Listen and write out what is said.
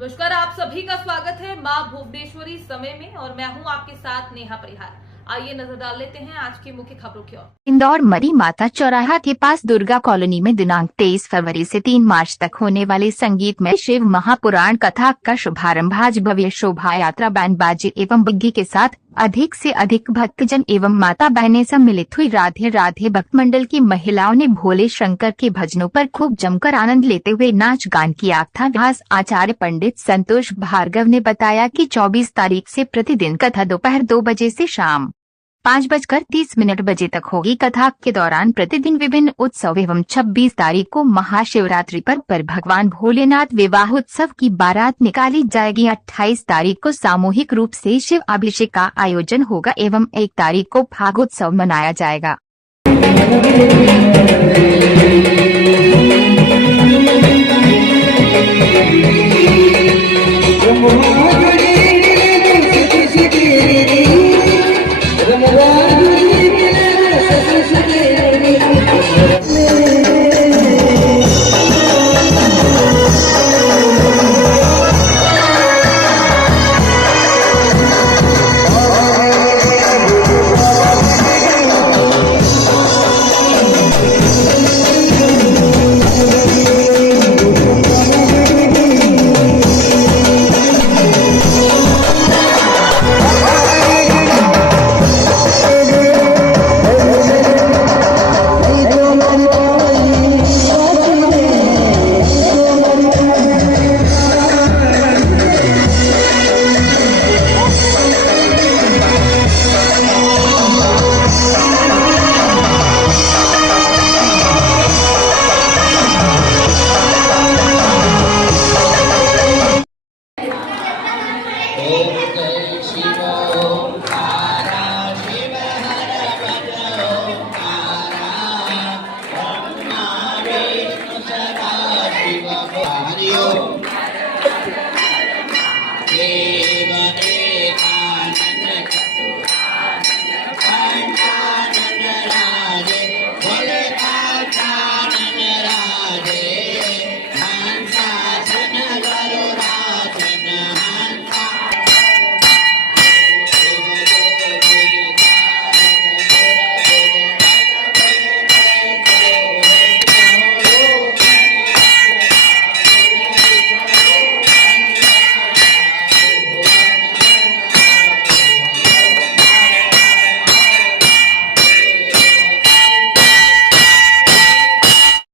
नमस्कार, आप सभी का स्वागत है मां भुवनेश्वरी समय में और मैं हूं आपके साथ नेहा परिहार। आइए नजर डाल लेते हैं आज की मुख्य खबरों की ओर। इंदौर मरी माता चौराहा के पास दुर्गा कॉलोनी में दिनांक 23 फरवरी से 3 मार्च तक होने वाली संगीतमय शिव महापुराण कथा का शुभारंभ आज भव्य शोभा यात्रा बैंड बाजे एवं बुग्गी के साथ अधिक से अधिक भक्तजन एवं माता बहनें सम्मिलित हुई। राधे राधे भक्त मंडल की महिलाओं ने भोले शंकर के भजनों पर खूब जमकर आनंद लेते हुए नाच गान किया था। व्यास आचार्य पंडित संतोष भार्गव ने बताया कि 24 तारीख से प्रतिदिन कथा दोपहर 2 बजे से शाम 5:30 बजे तक होगी। कथा के दौरान प्रतिदिन विभिन्न उत्सव एवं 26 तारीख को महाशिवरात्रि पर भगवान भोलेनाथ विवाह उत्सव की बारात निकाली जाएगी। 28 तारीख को सामूहिक रूप से शिव अभिषेक का आयोजन होगा एवं 1 तारीख को फागोत्सव मनाया जाएगा।